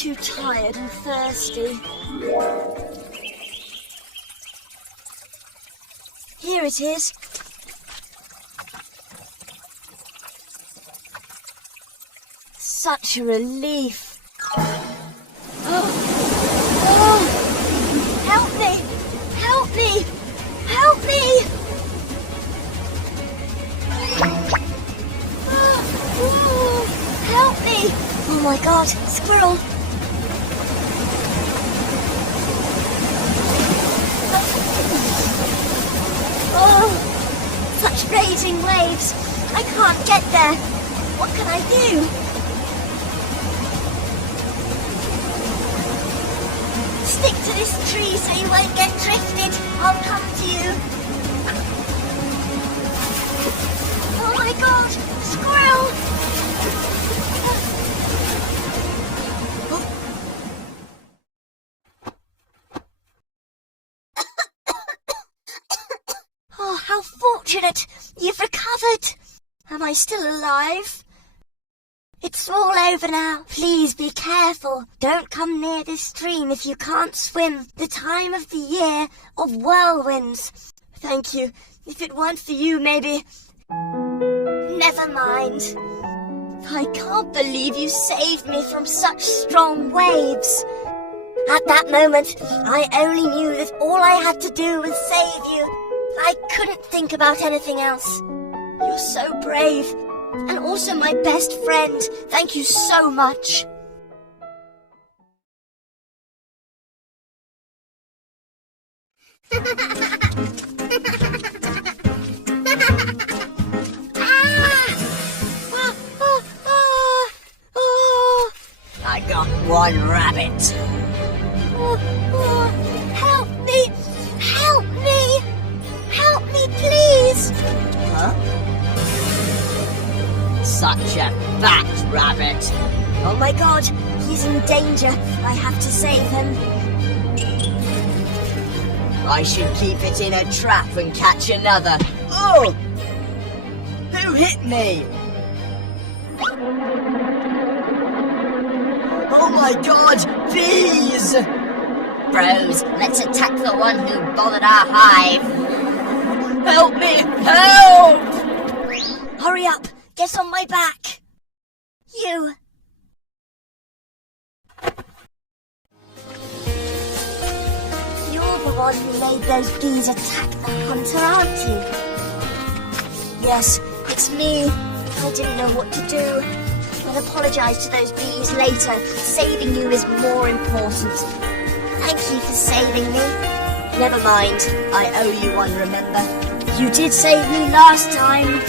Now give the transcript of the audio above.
too tired and thirsty. Here it is. Such a relief. Oh. Help me! Help me! Help me! Help me! Oh my God, squirrel! Oh, such raging waves! I can't get there. What can I do? Stick to this tree so you won't get drifted. I'll come to you. Oh my God, squirrel! Oh, how fortunate! You've recovered! Am I still alive? It's all over now. Please be careful. Don't come near this stream if you can't swim. The time of the year of whirlwinds. Thank you. If it weren't for you, maybe... Never mind. I can't believe you saved me from such strong waves. At that moment, I only knew that all I had to do was save you. I couldn't think about anything else. You're so brave. And also my best friend. Thank you so much. I got one rabbit. Help me! Help me! Help me, please! Huh? Such a fat rabbit. Oh my God, he's in danger. I have to save him. I should keep it in a trap and catch another. Oh! Who hit me? Oh my God, bees! Bros, let's attack the one who bothered our hive. Help me! Help! Hurry up! Get on my back! You! You're the one who made those bees attack the hunter, aren't you? Yes, it's me. I didn't know what to do. I'll apologize to those bees later. Saving you is more important. Thank you for saving me. Never mind, I owe you one, remember? You did save me last time.